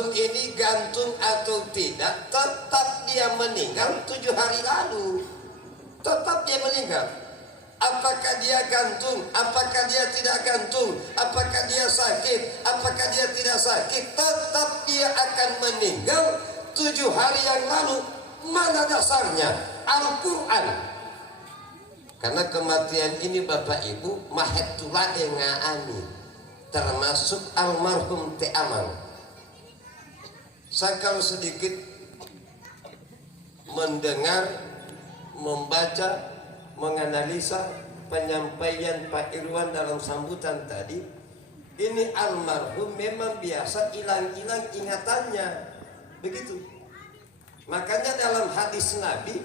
almarhum ini gantung atau tidak, tetap dia meninggal 7 hari lalu. Tetap dia meninggal. Apakah dia gantung, apakah dia tidak gantung, apakah dia sakit, apakah dia tidak sakit, tetap dia akan meninggal 7 hari yang lalu. Mana dasarnya? Al-Quran. Karena kematian ini Bapak Ibu mahetula dengaani, termasuk almarhum Teh Amang. Saya kalau sedikit mendengar, membaca, menganalisa penyampaian Pak Irwan dalam sambutan tadi, ini almarhum memang biasa hilang-hilang ingatannya, begitu. Makanya dalam hadis Nabi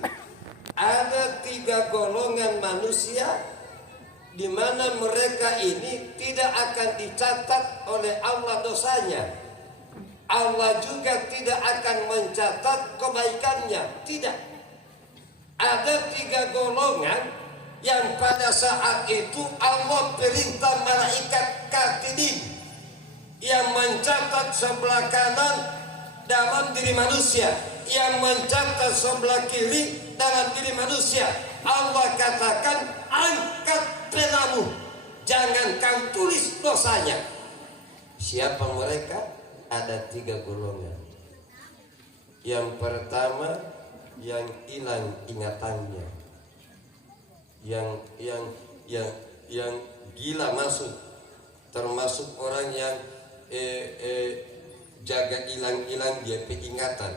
ada 3 golongan manusia di mana mereka ini tidak akan dicatat oleh Allah dosanya. Allah juga tidak akan mencatat kebaikannya, tidak. Ada 3 golongan yang pada saat itu Allah perintah malaikat katibin yang mencatat sebelah kanan dalam diri manusia, yang mencatat sebelah kiri dalam diri manusia. Allah katakan, angkat penamu, jangan kau tulis dosanya. Siapa mereka? Ada 3 golongan. Yang pertama, yang hilang ingatannya, yang gila masuk, termasuk orang yang jaga hilang dia ingatan.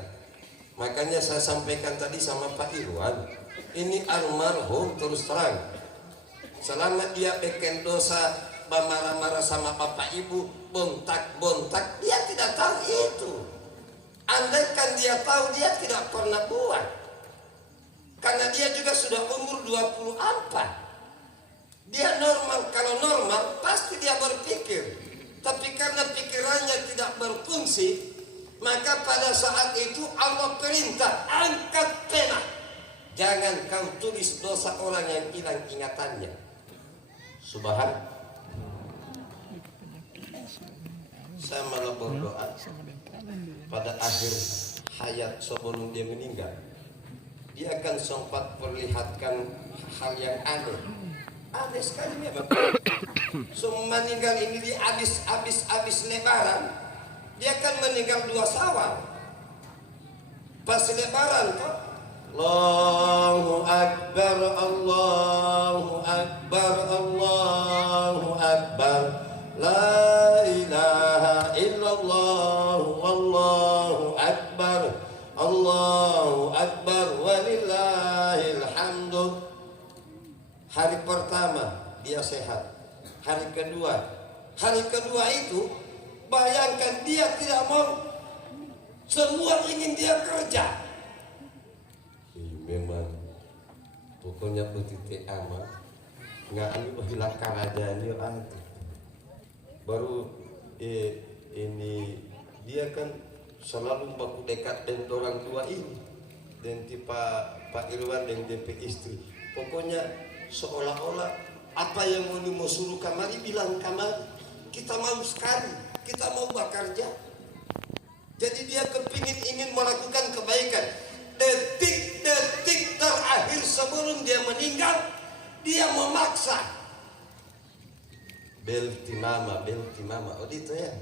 Makanya saya sampaikan tadi sama Pak Irwan, ini almarhum terus terang, selama dia bikin dosa, marah-marah sama bapak ibu, bontak-bontak, dia tidak tahu itu. Andaikan dia tahu, dia tidak pernah buat. Karena dia juga sudah umur 24. Dia normal, kalau normal pasti dia berpikir. Tapi karena pikirannya tidak berfungsi, maka pada saat itu Allah perintah, angkat pena, jangan kau tulis dosa orang yang hilang ingatannya. Subhan. Saya malah berdoa pada akhir hayat sebelum dia meninggal, dia akan sempat perlihatkan hal yang aneh sekali ya Bapak. Semua meninggal ini di habis lebaran, dia akan meninggal 2 Syawal. Pas lebaran kok, Allahu Akbar, Allahu Akbar, Allahu Akbar, la ilaha illallah, wallahu akbar, Allahu akbar, walillahil hamdu. Hari pertama dia sehat, hari kedua itu bayangkan dia tidak mau, semua ingin dia kerja. Memang pokoknya putih amat nggak anu hilang kerajaan dia anti. Baru ini dia kan selalu baku dekat dengan orang tua ini, dan Pak Irwan dan DP istri. Pokoknya seolah-olah apa yang mau suruh kamari bilang kamari, kita mau sekali, kita mau bekerja. Jadi dia kepingin ingin melakukan kebaikan. Detik-detik terakhir sebelum dia meninggal, dia memaksa. Belti mama, oh itu ya,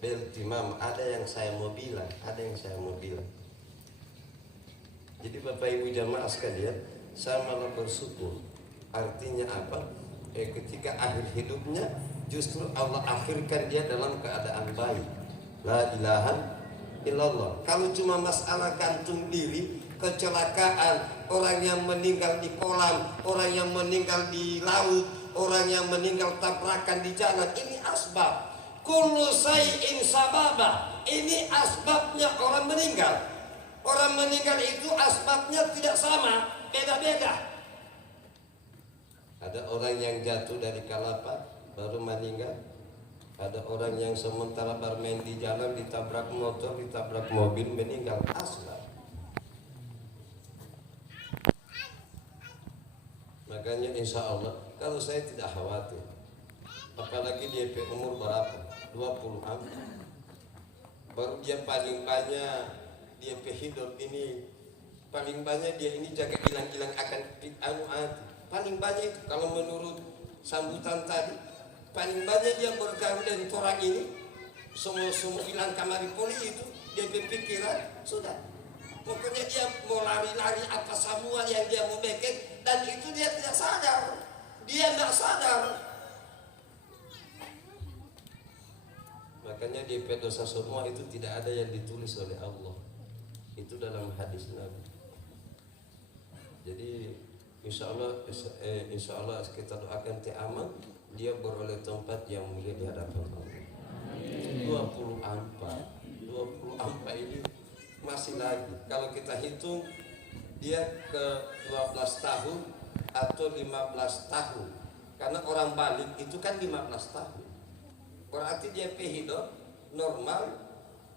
belti mama. Ada yang saya mau bilang. Jadi Bapak Ibu jamaah sekalian, saya malah bersyukur. Artinya apa? Ketika akhir hidupnya, justru Allah akhirkan dia dalam keadaan baik. La ilaha illallah. Kalau cuma masalah gantung diri, kecelakaan, orang yang meninggal di kolam, orang yang meninggal di laut, orang yang meninggal tabrakan di jalan, ini asbab. Kullu sayyin sababa. Ini asbabnya orang meninggal. Orang meninggal itu asbabnya tidak sama, beda-beda. Ada orang yang jatuh dari kalapa baru meninggal. Ada orang yang sementara bermain di jalan ditabrak motor, ditabrak mobil, meninggal. Asbab. Makanya insya Allah kalau saya tidak khawatir, apalagi dia umur berapa, 24, baru dia paling banyak dia hidup ini, paling banyak dia ini jaga hilang-hilang akan paling banyak itu kalau menurut sambutan tadi, paling banyak dia bergaul dengan orang ini, semua hilang kamari poli itu dia berpikiran sudah, pokoknya dia mau lari-lari apa semua yang dia mau bikin, dan itu dia tidak sadar, dia tidak sadar. Makanya di dosa semua itu tidak ada yang ditulis oleh Allah, itu dalam hadis Nabi. Jadi insya Allah kita doakan aman, dia beroleh tempat yang mulia di hadapan Allah. 20 ampa ini masih lagi. Kalau kita hitung dia ke 12 tahun atau 15 tahun, karena orang balik itu kan 15 tahun. Berarti dia hidup normal.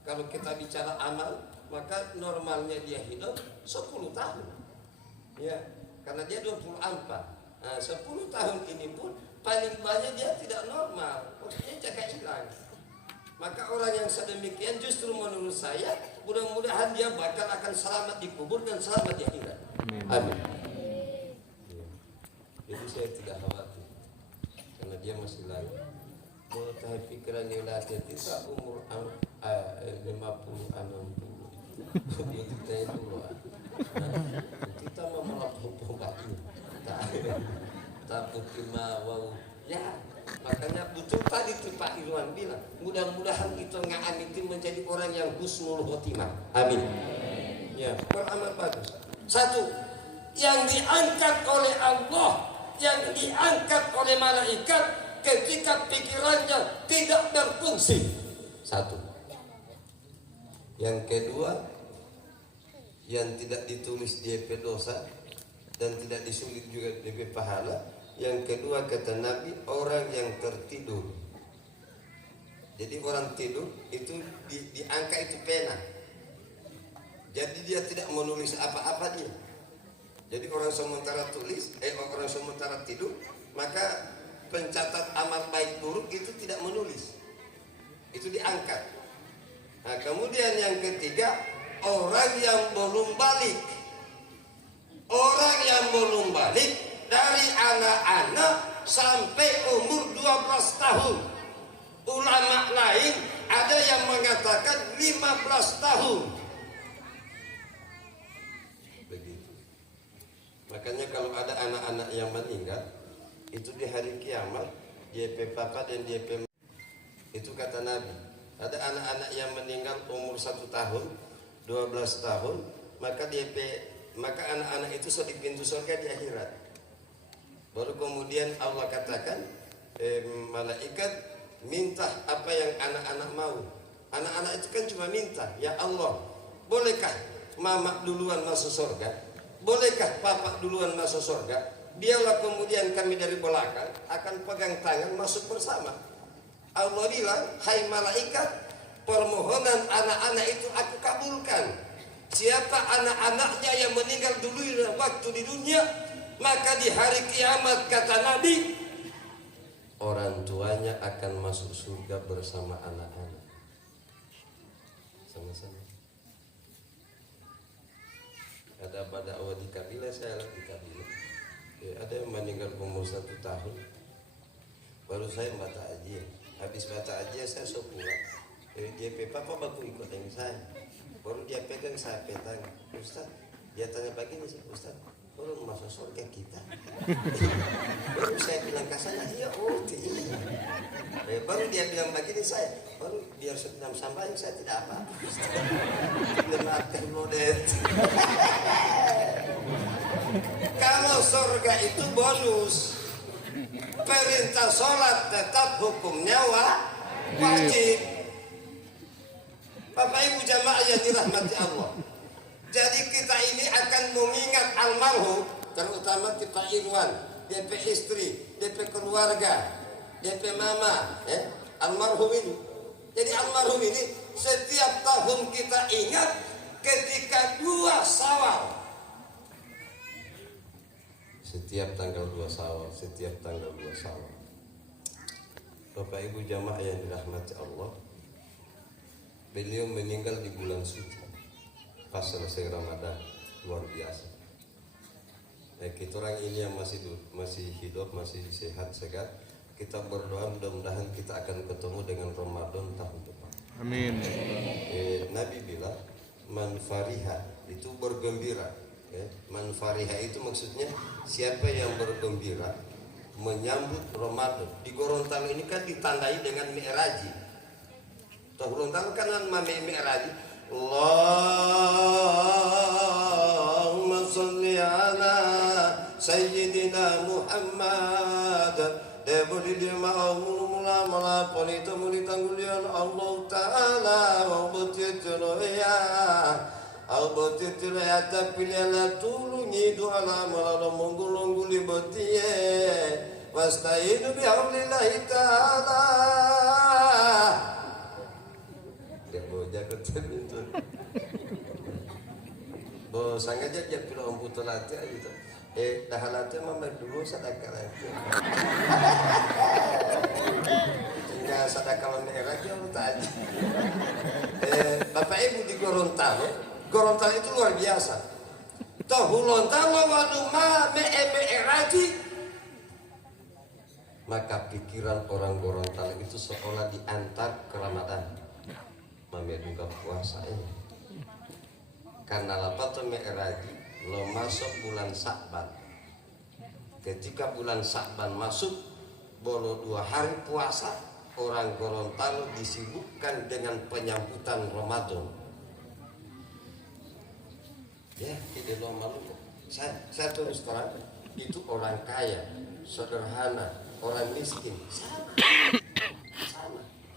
Kalau kita bicara amal, maka normalnya dia hidup 10 tahun. Ya, karena dia 24. Nah, 10 tahun ini pun paling banyak dia tidak normal, maksudnya jaga hilang. Maka orang yang sedemikian justru menurut saya mudah-mudahan dia bakal akan selamat di kubur dan selamat di akhirat. Amin. Ya. Jadi saya tidak khawatir karena dia masih lain. Mau tahu pikiran yang latih kita umur 50 60. Dia kita itu loh. Kita mau melapor ini. Takut cuma wow. Ya, makanya betul tadi tuh Pak Irwan bilang, mudah-mudahan itu nga'an itu menjadi orang yang husnul khotimah. Amin. Ya, beramal bagus. Satu, yang diangkat oleh Allah, yang diangkat oleh malaikat ketika pikirannya tidak berfungsi. Satu. Yang kedua, yang tidak ditulis DP dosa dan tidak disulit juga DP pahala. Yang kedua kata Nabi, orang yang tertidur. Jadi orang tidur itu diangkat itu pena. Jadi dia tidak menulis apa-apa dia. Jadi orang sementara orang sementara tidur, maka pencatat amal baik buruk itu tidak menulis. Itu diangkat. Nah, kemudian yang ketiga, orang yang belum balik. Orang yang belum balik dari anak-anak sampai umur 12 tahun. Ulama lain ada yang mengatakan 15 tahun. Begitu. Makanya kalau ada anak-anak yang meninggal itu di hari kiamat, DP papa dan DP itu kata Nabi, ada anak-anak yang meninggal umur 1 tahun, 12 tahun, maka anak-anak itu sudah di pintu surga di akhirat. Baru kemudian Allah katakan, malaikat minta apa yang anak-anak mau. Anak-anak itu kan cuma minta, ya Allah, bolehkah mama duluan masuk surga? Bolehkah papa duluan masuk surga? Biarlah kemudian kami dari belakang akan pegang tangan masuk bersama. Allah bilang, hai malaikat, permohonan anak-anak itu aku kabulkan. Siapa anak-anaknya yang meninggal dulu waktu di dunia, maka di hari kiamat kata Nabi, orang tuanya akan masuk surga bersama anak-anak. Sama-sama. Ada pada awal di kabilah, saya lagi kabilah. Ada yang meninggal umur 1 tahun. Baru saya baca aja. Habis baca aja saya pulang. Dia papa baku ikut dengan saya. Baru dia pegang saya petang. Ustaz, dia tanya begini sih, Ustaz, baru masuk surga kita. Baru saya bilang ke sana, iya, oh iya. Baru dia bilang begini saya, baru biar sedang sampai saya tidak apa. Dimaafkan model. Kalau surga itu bonus. Perintah sholat tetap hukumnya wajib. Bapak Ibu jamaah yang dirahmati Allah. Jadi kita ini akan mengingat almarhum, terutama kita Irwan, DP istri, DP keluarga, DP mama, almarhum ini. Jadi almarhum ini setiap tahun kita ingat ketika 2 Syawal. Setiap tanggal 2 Syawal, setiap tanggal 2 Syawal. Bapak Ibu jamaah yang dirahmati Allah. Beliau meninggal di bulan suci pas selesai Ramadan, luar biasa. Kita orang ini yang masih hidup, masih sehat segar, kita berdoa mudah-mudahan kita akan ketemu dengan Ramadan tahun depan. Amin. Nabi bilang man fariha itu bergembira. Man fariha itu maksudnya siapa yang bergembira menyambut Ramadan. Di Gorontalo ini kan ditandai dengan mi'raji. Tahu Gorontalo kan mi'raji. Allahumma sholli ala Sayyidina Muhammad. Deboli dia ma'amul mula polita mulita ngulian Allah Ta'ala wa butitulu ya tapilala tulungi doala malala monggulongguli botiye wasta'inu bihamdillahi ta'ala. Ya bo jaga itu. Bo sangaja dia pila omputolate gitu. Dahalate mama dulu sadaka lagi. Hingga sadaka merah dia tadi. Bapak Ibu di Gorontalo itu luar biasa. Tahuluntalo waduma me'eraji. Maka pikiran orang Gorontalo itu seolah diantar ke Ramadan. Memeduga puasa ini. Karena lapar me'eraji lo masuk bulan Sya'ban. Ketika bulan Sya'ban masuk, bolo 2 hari puasa, orang Gorontalo disibukkan dengan penyambutan Ramadan. Ya, tidak lo malu. Saya terus terang, itu orang kaya, sederhana, orang miskin, sama.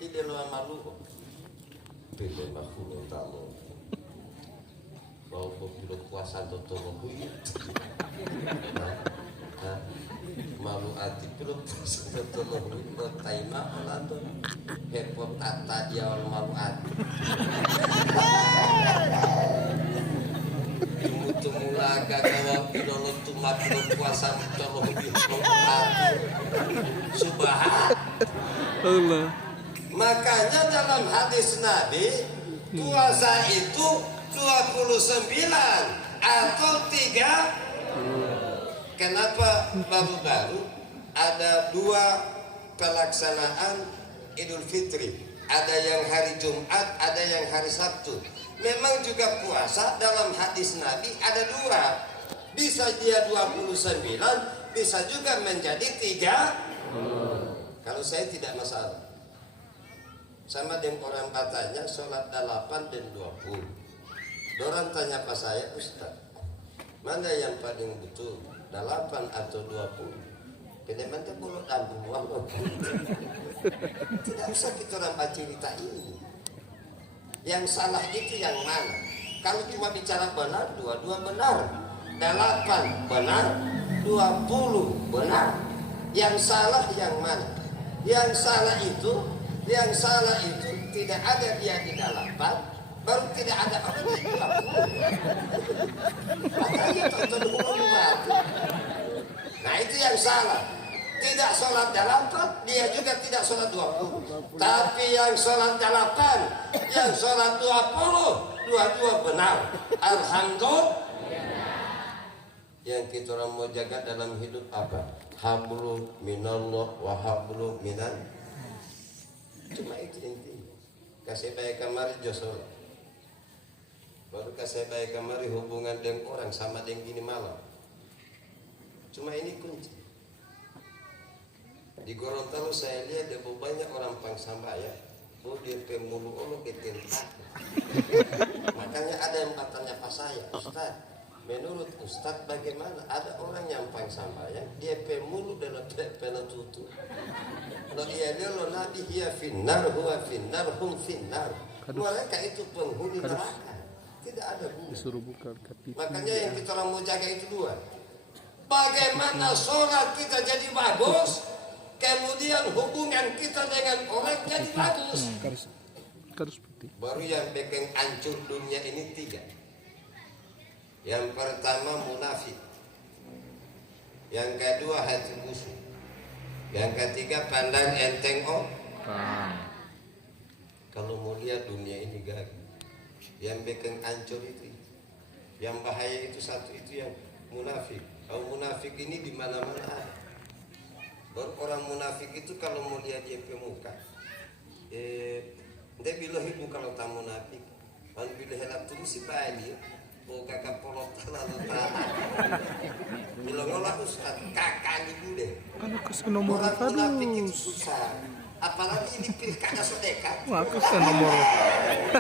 Tidak lo malu. Tidak malu tahu. Kalau pilot puasa totolo buyut, malu hati pilot puasa totolo buyut, taima olado, hepot tata jawal malu hati. Tumulaga kalau pilot tuma pilot puasa totolo buyut, subhan Allah. Makanya dalam hadis Nabi, puasa itu 29 atau 3. Kenapa baru-baru ada 2 pelaksanaan Idul Fitri? Ada yang hari Jumat, ada yang hari Sabtu. Memang juga puasa dalam hadis Nabi ada 2. Bisa dia 29, bisa juga menjadi 3. Kalau saya tidak masalah. Sama dengan orang katanya sholat 8 dan 20. Orang tanya pas saya, Ustaz, mana yang paling betul, 8 atau 20? Kedepan itu boleh dampung uang. Tidak usah kita orang cerita ini. Yang salah itu yang mana? Kalau cuma bicara benar, 22 benar, 8 benar, 20 benar. Yang salah yang mana? Yang salah itu tidak ada dia di 8. Baru tidak ada orang yang 20. Makanya tonton dulu. Nah itu yang salah. Tidak sholat 8, dia juga tidak sholat 20. Tapi yang sholat 8, yang sholat 20, 22 benar. Alhamdulillah. Yang kita orang mau jaga dalam hidup apa? Hablum minallah wa hablum minan. Cuma itu intinya. Kasih baik kamar josol. Baru kasih baik kemari hubungan dengan orang sama dengan gini malam. Cuma ini kunci. Di Gorontalo saya lihat ada banyak orang pangsambaya, dia pemulu Allah ketentak. Makanya ada yang katanya pas saya, Ustaz, menurut Ustaz bagaimana? Ada orang yang pangsambaya, dia pemulu dalam penetutu. Lo iya dia lo nabi hiya finnar huwa finnar hum finnar. Mereka itu penghuni neraka. Tidak ada guru. Disuruh buka kapit. Makanya yang kita orang mau jaga itu 2. Bagaimana sholat kita jadi bagus, kemudian hubungan kita dengan orang jadi bagus. Baru yang bikin hancur dunia ini 3. Yang pertama munafik, yang kedua hati busuk, yang ketiga pandang enteng kalau mau lihat dunia ini gagal. Yang bikin hancur itu, yang bahaya itu satu itu yang munafik. Kalau munafik ini di mana-mana ada. Baru orang munafik itu kalau mau lihat dia ke muka, dia bilang ibu kalau tak munafik, kalau bila helap tu si bali, kakak polot lalu tak. Bilang ngolah ustad kakak ibu deh. Anak ke nomor Orang munafik itu kadus. susah. Apalagi ini pilkada sodekan. Wah, aku ke nomor.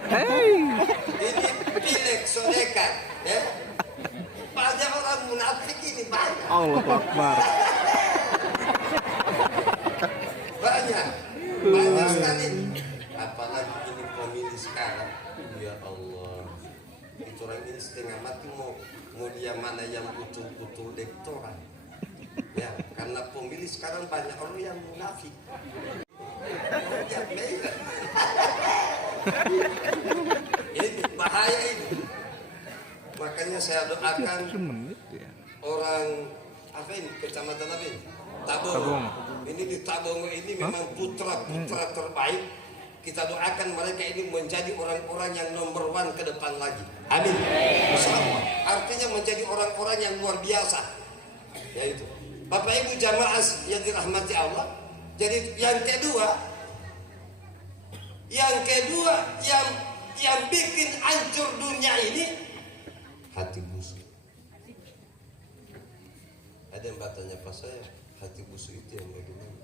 Hei. Ini pilek sodekan, ya. Banyak orang munafik ini banyak. Allah Akbar. Banyak sekali. Apalagi ini pemilih sekarang. Ya Allah. Itu orang ini setengah mati mau dia mana yang betul-betul elektoral. Ya, karena pemilih sekarang banyak orang yang munafik. Ya, ini bahaya ini. Makanya saya doakan orang apa ini kecamatan apa ini? Tabong. Ini di Tabong ini memang putra terbaik. Kita doakan mereka ini menjadi orang-orang yang nomor 1 ke depan lagi. Amin. Insyaallah. Artinya menjadi orang-orang yang luar biasa. Yaitu Bapak Ibu jamaah yang dirahmati Allah. Jadi yang kedua yang bikin hancur dunia ini hati busuk. Ada yang bertanya pas saya, hati busuk itu yang bagaimana?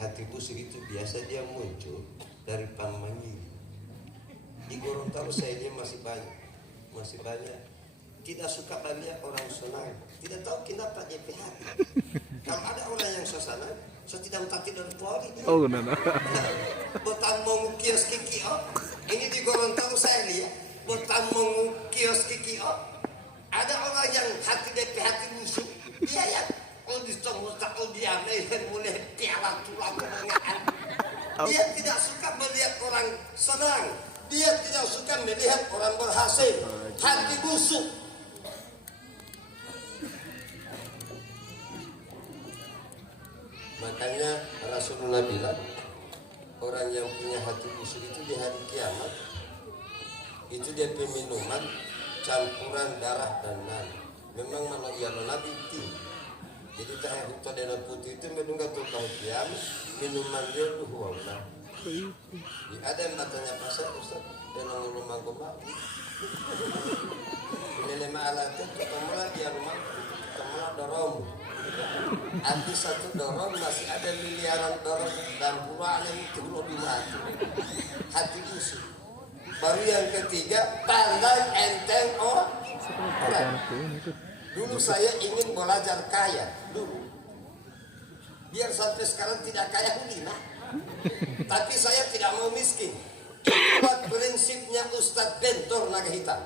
Hati busuk itu biasa dia muncul dari pamanyiri. Di Gorontalo saya dia masih banyak tidak suka melihat orang senang. Tidak tahu kenapa dia hati. Kalau ada orang yang senang, saya tidak mati dari pori. Oh, nah. Bertamong kios kiki ini di Gorontalo saya lihat bertamong kios kiki ada orang yang hati hati musuh dia ya dia mulai tiara tulang kemengaan. Dia tidak suka melihat orang senang, dia tidak suka melihat orang berhasil. Hati busuk. Makanya Rasulullah bilang orang yang punya hati busuk itu di hari kiamat itu dia minuman campuran darah dan nanah. Memang mana ia Nabi itu. Jadi tak hutan dan putih itu menunggu tukang kiamat minuman dia tuh wala. Ada yang katanya pasal Ustaz dalam rumah goma. Ini lima alat itu kamera dia rumah kamera dorong. Anti satu dorong masih ada miliaran dorong dan puluhan yang itu lebih mati. Hati busuk. Baru yang ketiga pandang enteng orang. Dulu saya ingin belajar kaya dulu. Biar sampai sekarang tidak kaya hulina. Tapi saya tidak mau miskin. Buat prinsipnya Ustadz Bentor Naga Hitam.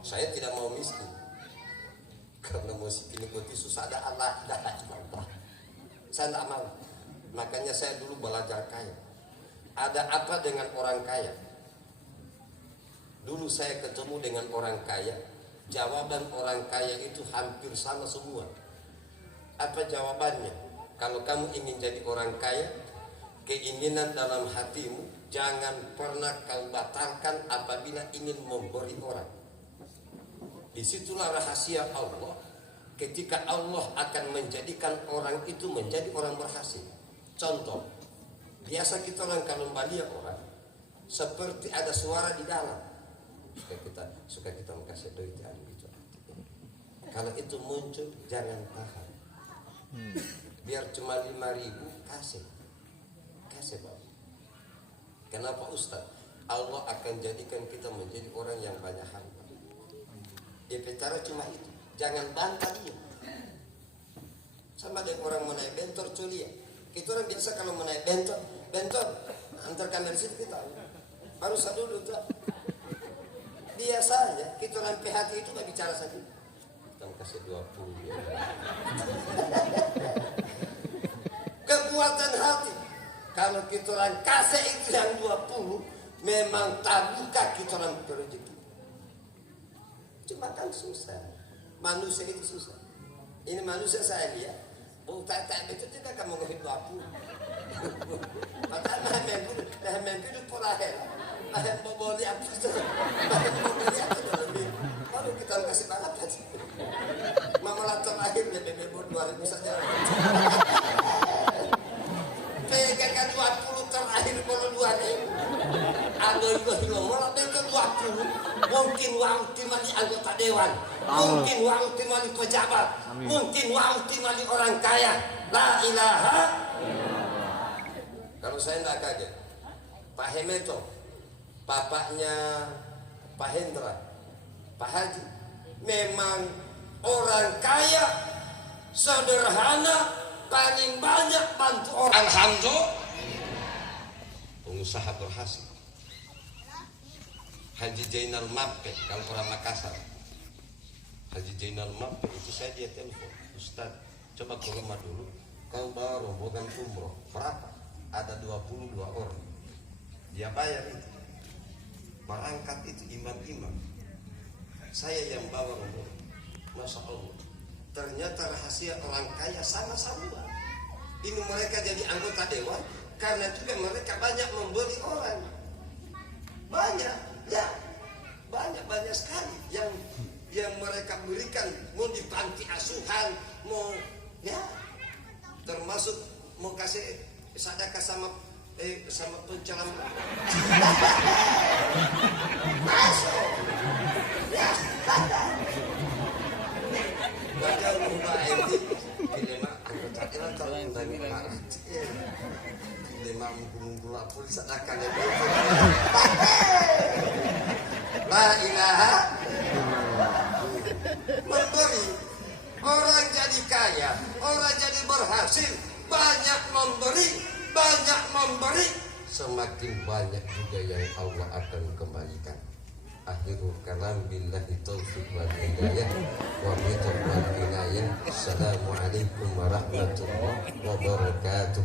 Saya tidak mau miskin. Karena musik ini kuti susah ada Allah tidak ibadah. Saya tidak mau. Makanya saya dulu belajar kaya. Ada apa dengan orang kaya? Dulu saya ketemu dengan orang kaya. Jawaban orang kaya itu hampir sama semua. Apa jawabannya? Kalau kamu ingin jadi orang kaya, keinginan dalam hatimu jangan pernah kau batalkan apabila ingin memberi orang. Disitulah rahasia Allah. Ketika Allah akan menjadikan orang itu menjadi orang berhasil. Contoh, biasa kita orang kalau melihat orang seperti ada suara di dalam. Suka kita kasih duit gitu. Kalau itu muncul jangan tahan. Biar cuma 5.000 kasih Bapak. Kenapa Ustaz? Allah akan jadikan kita menjadi orang yang banyak harta. Dia bicara cuma itu. Jangan bantah dia. Sama dengan orang menaik bentor culia. Kita orang biasa kalau menaik bentor antarkan dari situ kita. Baru satu dulu tuh. Biasa aja, kita orang PHT itu gak bicara saja. Kita kasih 20 ya. Kekuatan hati. Kalau kita orang kasih itu yang 20, memang terbuka kita orang rezeki. Cuma kan susah. Manusia itu susah. Ini manusia saya lihat. Oh, tak itu tidak kamu ngehit 20. Maka nahmen hidup pun lahir mau beli apa tuh, mau beli apa tuh lebih, baru kita kasih banget kan, mama lantar lahirnya bebek buat 2000 saja, pegangan 20 terakhir baru 2000, ada juga malah ke 20, mungkin waktu mali anggota dewan, mungkin waktu mali pejabat, mungkin waktu mali orang kaya, la ilaha. Kalau saya tidak kaget, Pak Hemeto, bapaknya Pak Hendra, Pak Haji, memang orang kaya, sederhana, paling banyak bantu orang. Alhamdulillah, pengusaha berhasil. Haji Jainal Mappe, kalau orang Makassar, Haji Jainal Mappe itu saya dia telepon, Ustaz, coba ke rumah dulu, kau bawa rombongan umroh, berapa? Ada 22 orang. Dia bayar itu. Berangkat itu imam-imam. Saya yang bawa rombongan. Masya Allah. Ternyata rahasia orang kaya sama-sama. Ini mereka jadi anggota dewan karena juga mereka banyak memberi orang. Banyak, ya. Banyak sekali yang mereka berikan, mau di panti asuhan, mau ya termasuk mau kasih sedekah sama pencelam masuk ya padahal rumah ini dilema anggota dewan kalau dari marah dilema mungkul lapul sedekah la ilaha memberi orang jadi kaya, orang jadi berhasil, banyak memberi, semakin banyak juga yang Allah akan kembalikan. Akhirul kalam billahi taufiq wal hidayah wa bitul wal inayah. Assalamualaikum warahmatullahi wabarakatuh.